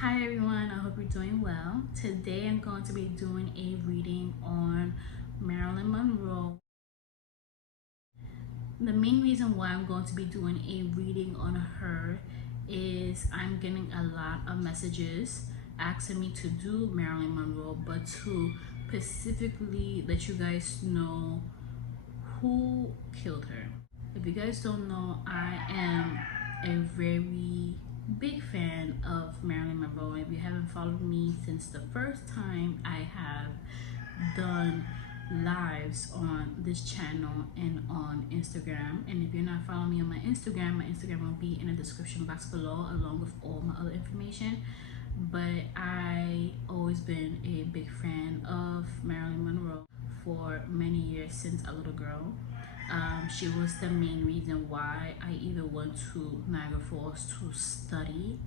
Hi everyone, I hope you're doing well. Today I'm going to be doing a reading on Marilyn Monroe. The main reason why I'm going to be doing a reading on her is I'm getting a lot of messages asking me to do Marilyn Monroe, but to specifically let you guys know who killed her. If you guys don't know, I am a very big fan of Marilyn Monroe. If you haven't followed me since the first time I have done lives on this channel and on Instagram, and if you're not following me on my Instagram will be in the description box below along with all my other information. But I always been a big fan of Marilyn Monroe for many years since a little girl. She was the main reason why I even went to Niagara Falls to study.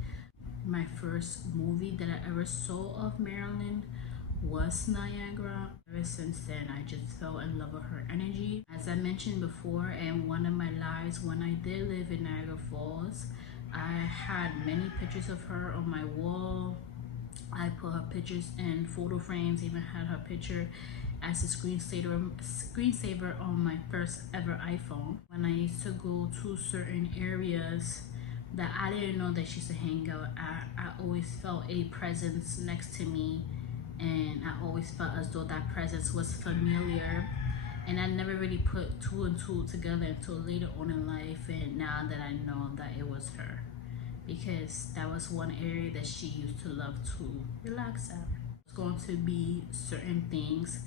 My first movie that I ever saw of Marilyn was Niagara. Ever since then, I just fell in love with her energy. As I mentioned before in one of my lives, when I did live in Niagara Falls, I had many pictures of her on my wall. I put her pictures in photo frames, even had her picture as a screensaver on my first ever iPhone. When I used to go to certain areas that I didn't know that she used to hang out at, I always felt a presence next to me, and I always felt as though that presence was familiar, and I never really put two and two together until later on in life, and now that I know that it was her, because that was one area that she used to love to relax at. It's going to be certain things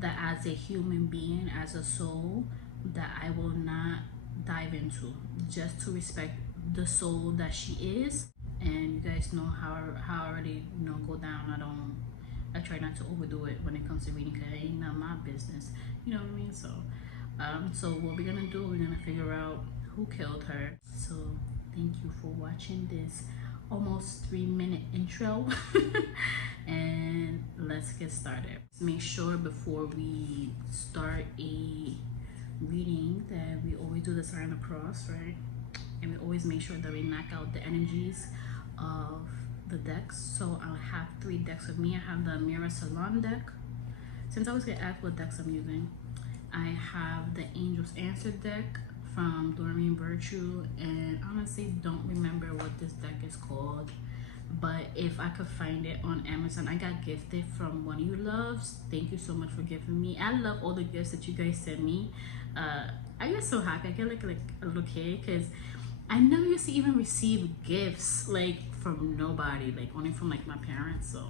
that as a human being, as a soul, that I will not dive into, just to respect the soul that she is. And you guys know how I already go down. I try not to overdo it when it comes to reading, because it ain't not my business, you know what I mean? So what we're gonna do, we're gonna figure out who killed her. So thank you for watching this almost 3-minute intro. And let's get started. Make sure before we start a reading that we always do the sign of cross, right? And we always make sure that we knock out the energies of the decks. So I'll have 3 decks with me. I have the Mirror Salon deck. Since I always get asked what decks I'm using, I have the Angel's Answer deck from Doreen Virtue, and honestly don't remember what this deck is called, but if I could find it on Amazon, I got gifted from one of you loves. Thank you so much for giving me. I love all the gifts that you guys send me. I get so happy. I get like a little kid, because I never used to even receive gifts like from nobody, like only from like my parents. So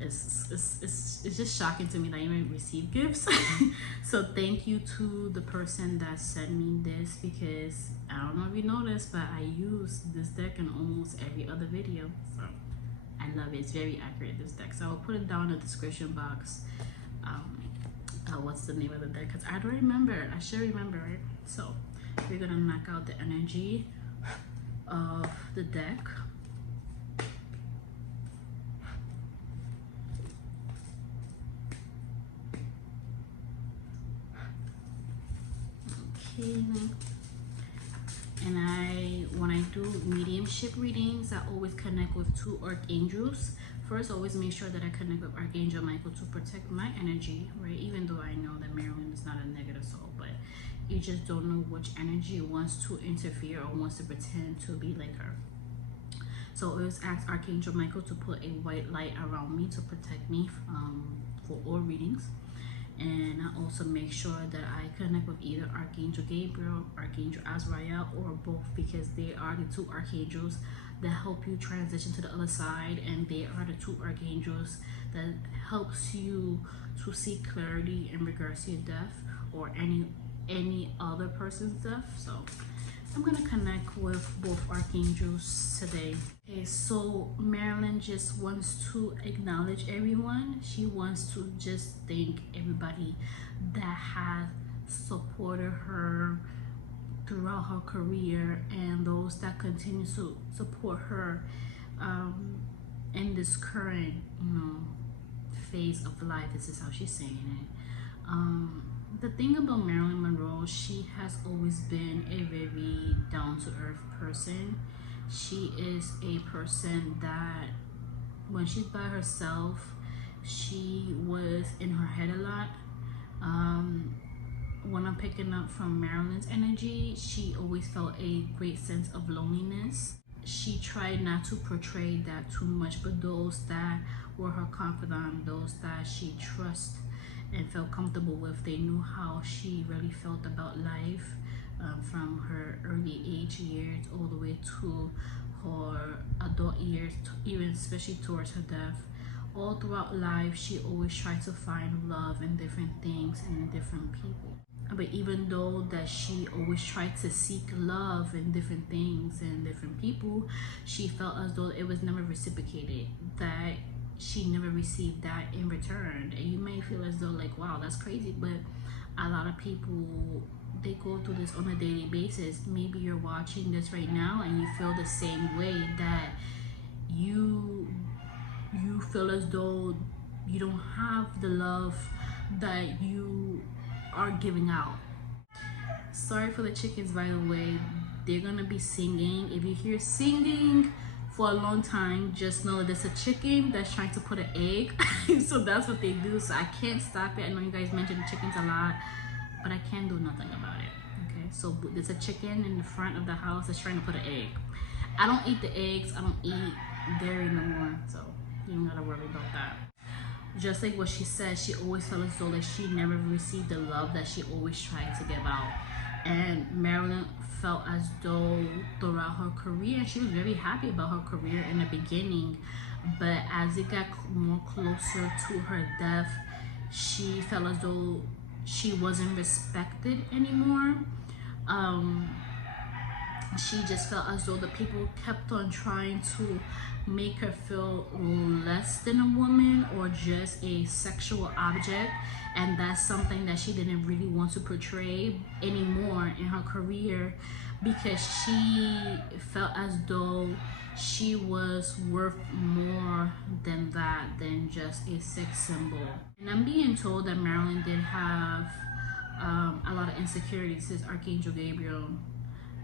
it's just shocking to me that I even receive gifts. So thank you to the person that sent me this, because I don't know if you noticed, but I use this deck in almost every other video. So I love it. It's very accurate, this deck. So I'll put it down in the description box. What's the name of the deck, because I don't remember. I should remember it. So we're gonna knock out the energy of the deck. Okay. And when I do mediumship readings, I always connect with 2 archangels. First, always make sure that I connect with Archangel Michael to protect my energy, right? Even though I know that Marilyn is not a negative soul, but you just don't know which energy wants to interfere or wants to pretend to be like her. So always ask Archangel Michael to put a white light around me to protect me for all readings. And I also make sure that I connect with either Archangel Gabriel, Archangel Azrael, or both, because they are the 2 archangels that help you transition to the other side, and they are the 2 archangels that helps you to see clarity in regards to your death or any other person's death. So I'm gonna connect with both archangels today. Okay, so Marilyn just wants to acknowledge everyone. She wants to just thank everybody that has supported her throughout her career, and those that continue to support her in this current phase of life. This is how she's saying it. The thing about Marilyn Monroe, she has always been a very down-to-earth person. She is a person that when she's by herself, she was in her head a lot. When I'm picking up from Marilyn's energy, she always felt a great sense of loneliness. She tried not to portray that too much, but those that were her confidant, those that she trusted and felt comfortable with, they knew how she really felt about life, from her early age years all the way to her adult years, even especially towards her death. All throughout life, she always tried to find love in different things and in different people. But even though that she always tried to seek love in different things and different people, she felt as though it was never reciprocated, that she never received that in return. And you may feel as though like, wow, that's crazy, but a lot of people, they go through this on a daily basis. Maybe you're watching this right now and you feel the same way, that you feel as though you don't have the love that you are giving out. Sorry for the chickens, by the way. They're gonna be singing. If you hear singing for a long time, just know that there's a chicken that's trying to put an egg. So that's what they do. So I can't stop it. I know you guys mentioned chickens a lot, but I can't do nothing about it. Okay, so there's a chicken in the front of the house that's trying to put an egg. I don't eat the eggs. I don't eat dairy no more, so you don't gotta worry about that. Just like what she said, she always felt as though like she never received the love that she always tried to give out. And Marilyn felt as though throughout her career, she was very happy about her career in the beginning, but as it got more closer to her death, she felt as though she wasn't respected anymore. She just felt as though the people kept on trying to make her feel less than a woman or just a sexual object, and that's something that she didn't really want to portray anymore in her career, because she felt as though she was worth more than that, than just a sex symbol. And I'm being told that Marilyn did have a lot of insecurities. This is Archangel Gabriel,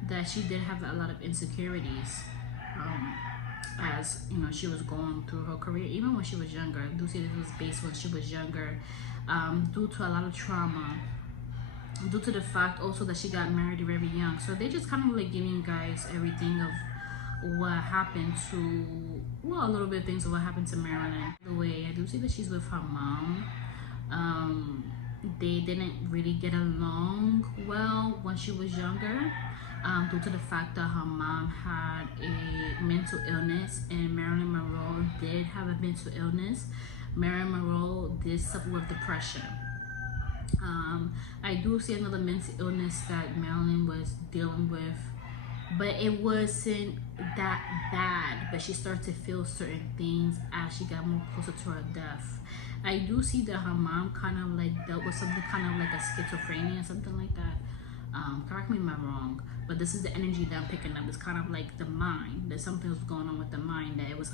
that she did have a lot of insecurities, as you know, she was going through her career, even when she was younger. I do see this was based when she was younger, due to a lot of trauma, due to the fact also that she got married very young. So they just kind of like giving you guys everything of what happened to, well, a little bit of things of what happened to Marilyn. By the way, I do see that she's with her mom. They didn't really get along well when she was younger, due to the fact that her mom had a mental illness, and Marilyn Monroe did have a mental illness. Marilyn Monroe did suffer with depression. I do see another mental illness that Marilyn was dealing with, but it wasn't that bad, but she started to feel certain things as she got more closer to her death. I do see that her mom kind of like dealt with something kind of like a schizophrenia, something like that. Correct me if I'm wrong, but this is the energy that I'm picking up. It's kind of like the mind, that something was going on with the mind, that it was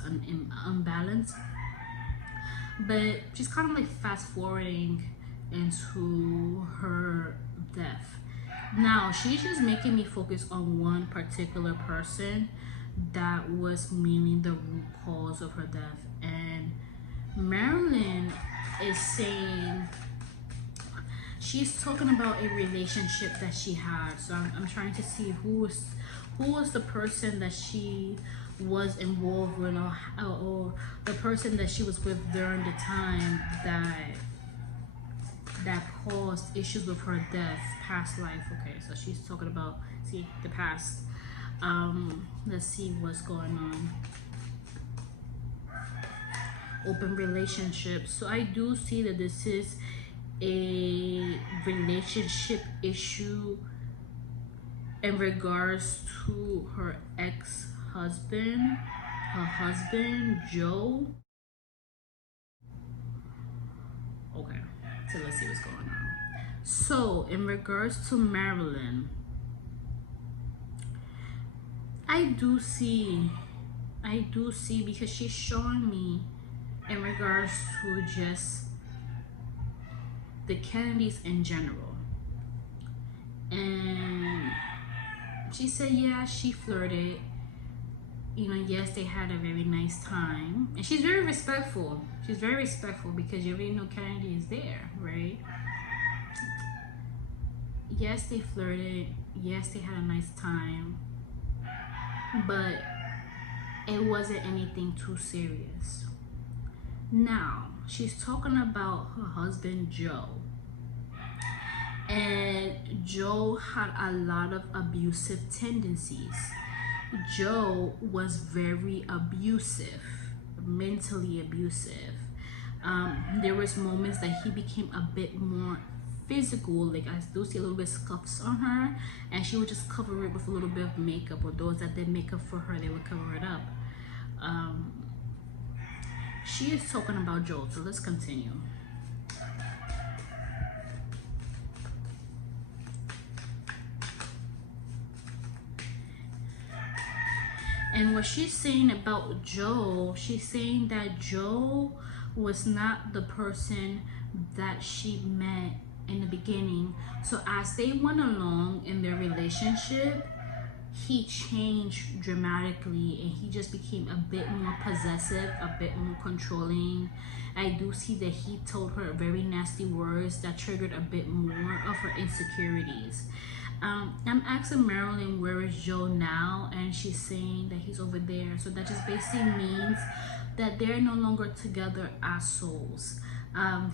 unbalanced. But she's kind of like fast forwarding into her death. Now she's just making me focus on one particular person that was mainly the root cause of her death. And Marilyn is saying, she's talking about a relationship that she had. So I'm trying to see who was the person that she was involved with, or the person that she was with during the time that caused issues with her death, past life. Okay, so she's talking about, see, the past. Let's see what's going on. Open relationships. So I do see that this is a relationship issue in regards to her ex-husband, her husband Joe. Okay, so let's see what's going on. So in regards to Marilyn, I do see, because she's showing me in regards to just the Kennedys in general. And she said, yeah, she flirted, you know, yes, they had a very nice time, and she's very respectful. She's very respectful because you already know Kennedy is there, right? Yes, they flirted. Yes, they had a nice time, but it wasn't anything too serious. Now, she's talking about her husband, Joe. And Joe had a lot of abusive tendencies. Joe was very abusive, mentally abusive. There was moments that he became a bit more physical, like I do see a little bit of scuffs on her, and she would just cover it with a little bit of makeup, or those that did makeup for her, they would cover it up. She is talking about Joe, so let's continue. And what she's saying about Joe, she's saying that Joe was not the person that she met in the beginning. So as they went along in their relationship, he changed dramatically, and he just became a bit more possessive, a bit more controlling. I do see that he told her very nasty words that triggered a bit more of her insecurities. I'm asking Marilyn, where is Joe now? And she's saying that he's over there. So that just basically means that they're no longer together as souls.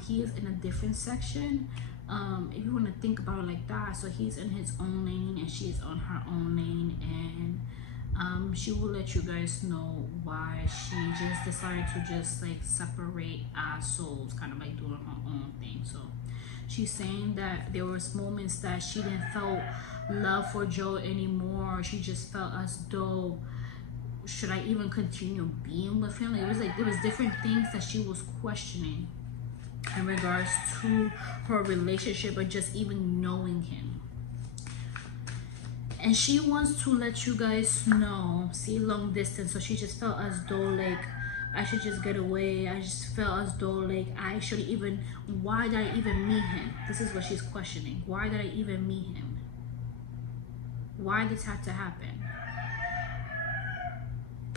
He is in a different section. If you want to think about it like that, so he's in his own lane and she's on her own lane, and she will let you guys know why she just decided to just like separate as souls, kind of like doing her own thing. So she's saying that there was moments that she didn't feel love for Joe anymore. She just felt as though, should I even continue being with him? Like, it was like there was different things that she was questioning in regards to her relationship, or just even knowing him. And she wants to let you guys know, see, long distance, so she just felt as though like I should just get away. I just felt as though like I should even, why did I even meet him? This is what she's questioning. Why did I even meet him? Why this had to happen?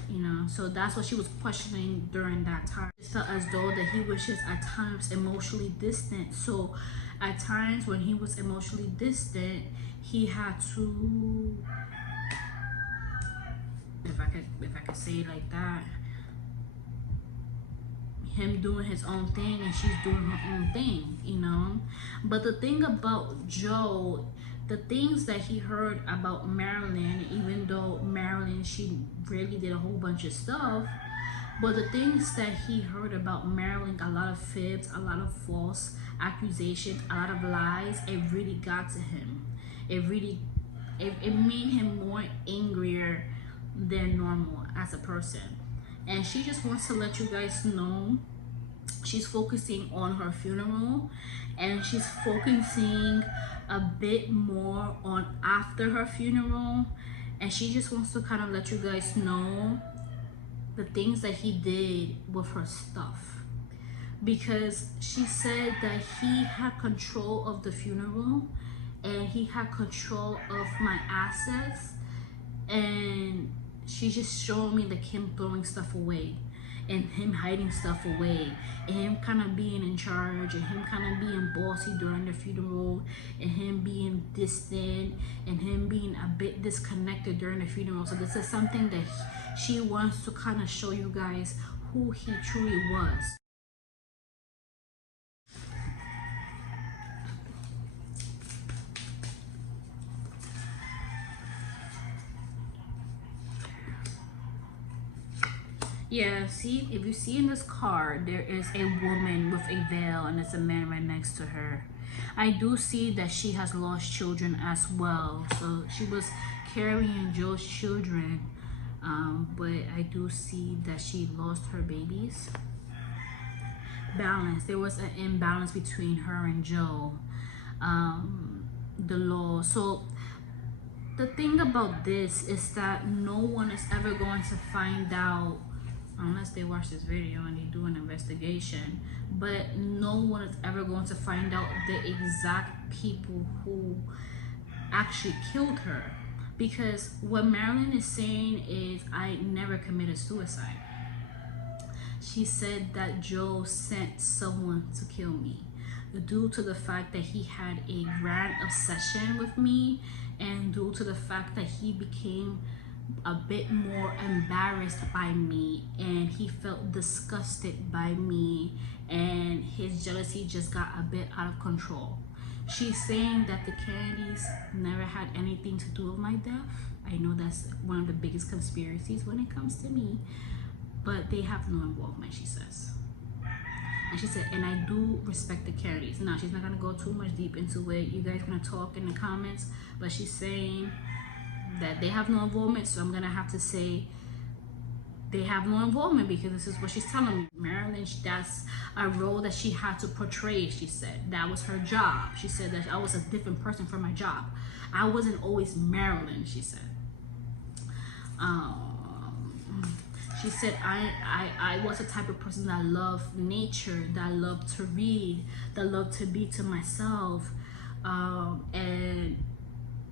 You know, so that's what she was questioning during that time. It felt as though that he was just at times emotionally distant. So at times when he was emotionally distant, he had to, if I could say it like that, him doing his own thing and she's doing her own thing, you know. But the thing about Joe, the things that he heard about Marilyn, even though Marilyn, she really did a whole bunch of stuff, but the things that he heard about Marilyn, a lot of fibs, a lot of false accusations, a lot of lies, it really got to him. It made him more angrier than normal as a person. And she just wants to let you guys know she's focusing on her funeral, and she's focusing a bit more on after her funeral, and she just wants to kind of let you guys know the things that he did with her stuff, because she said that he had control of the funeral and he had control of my assets, and she's just showing me like him throwing stuff away and him hiding stuff away and him kind of being in charge and him kind of being bossy during the funeral and him being distant and him being a bit disconnected during the funeral. So this is something that she wants to kind of show you guys who he truly was. Yeah, see, if you see in this card, there is a woman with a veil and there's a man right next to her. I do see that she has lost children as well. So she was carrying Joe's children, but I do see that she lost her babies. Balance. There was an imbalance between her and Joe. The law. So the thing about this is that no one is ever going to find out, unless they watch this video and they do an investigation, but no one is ever going to find out the exact people who actually killed her. Because what Marilyn is saying is, I never committed suicide. She said that Joe sent someone to kill me due to the fact that he had a grand obsession with me, and due to the fact that he became a bit more embarrassed by me, and he felt disgusted by me, and his jealousy just got a bit out of control. She's saying that the candies never had anything to do with my death. I know that's one of the biggest conspiracies when it comes to me, but they have no involvement, she says. And she said, and I do respect the candies. Now, she's not going to go too much deep into it. You guys going to talk in the comments, but she's saying that they have no involvement, so I'm going to have to say they have no involvement, because this is what she's telling me. Marilyn, that's a role that she had to portray, she said. That was her job. She said that I was a different person for my job. I wasn't always Marilyn, she said. She said, I was the type of person that loved nature, that loved to read, that loved to be to myself. And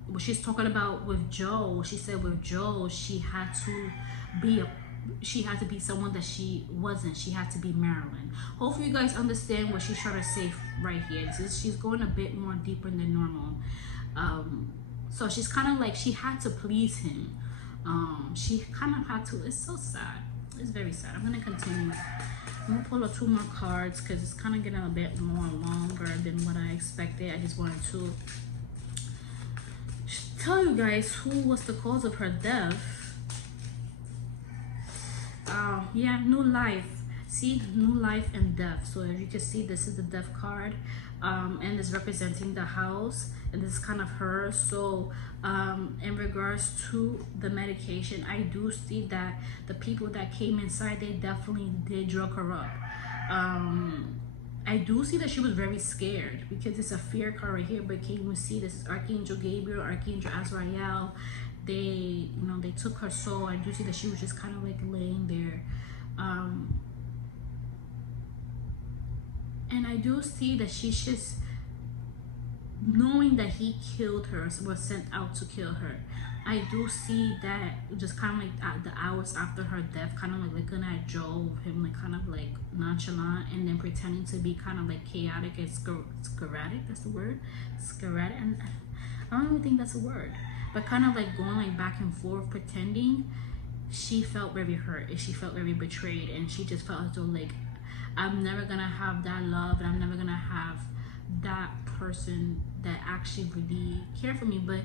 what she's talking about with Joe, she said with Joe, she had to be someone that she wasn't. She had to be Marilyn. Hopefully you guys understand what she's trying to say right here. She's going a bit more deeper than normal. So she's kind of like, she had to please him. She kind of had to. It's so sad. It's very sad. I'm gonna continue. I'm gonna pull up 2 more cards because it's kind of getting a bit more longer than what I expected. I just wanted to tell you guys who was the cause of her death. Yeah, new life. See, new life and death. So as you can see, this is the death card, and it's representing the house, and this is kind of her. So in regards to the medication, I do see that the people that came inside, they definitely did drug her up. I do see that she was very scared, because it's a fear card right here. But can you see this is Archangel Gabriel, Archangel Azrael? They, you know, they took her soul. I do see that she was just kind of like laying there. And I do see that she's just knowing that he killed her, was sent out to kill her. I do see that just kind of like at the hours after her death, kind of like looking at Joe, him like kind of like nonchalant, and then pretending to be kind of like chaotic and sporadic. That's the word, sporadic. And I don't even think that's a word, but kind of like going like back and forth, pretending. She felt very hurt, and she felt very betrayed, and she just felt as though like, I'm never gonna have that love, and I'm never gonna have that person that actually really cared for me. But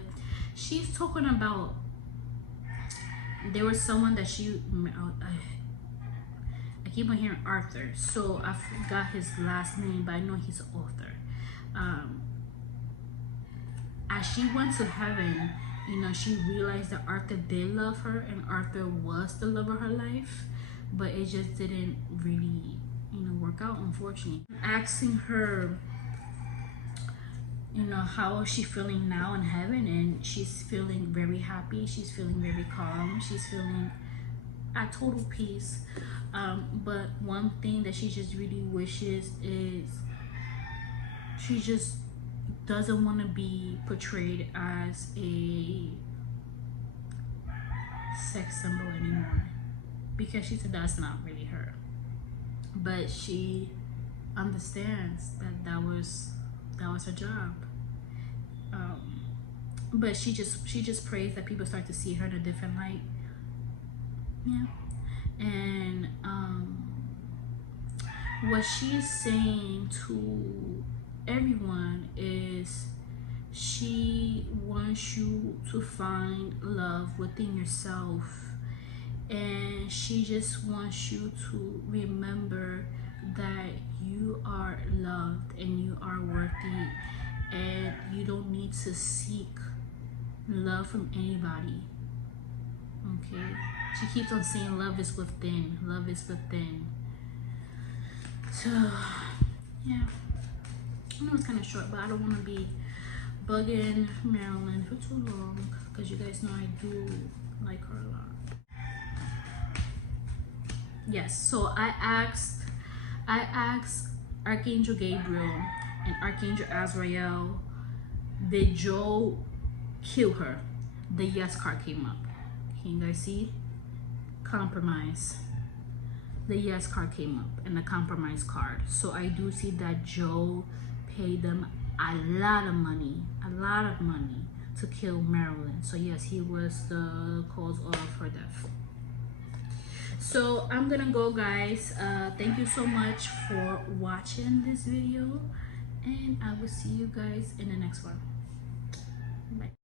she's talking about, there was someone that she, I keep on hearing Arthur, so I forgot his last name, but I know he's an author. As she went to heaven, you know, she realized that Arthur did love her, and Arthur was the love of her life, but it just didn't really, you know, work out, unfortunately. Asking her, you know, how is she feeling now in heaven, and she's feeling very happy, she's feeling very calm, she's feeling at total peace. But one thing that she just really wishes is she just doesn't want to be portrayed as a sex symbol anymore, because she said that's not really her. But she understands that that was her job. But she just prays that people start to see her in a different light. Yeah. And what she's saying to everyone is, she wants you to find love within yourself, and she just wants you to remember that you are loved and you are worthy, and you don't need to seek love from anybody. Okay, she keeps on saying love is within, love is within. So yeah, I know it's kind of short, but I don't want to be bugging Marilyn for too long, because you guys know I do like her a lot. Yes, so I asked Archangel Gabriel and Archangel Azrael, did Joe kill her? the yes card came up. Can you guys see? Compromise. The yes card came up and the compromise card. So I do see that Joe paid them a lot of money to kill Marilyn. So yes, he was the cause of her death. So I'm gonna go, guys. Thank you so much for watching this video, and I will see you guys in the next one. Bye.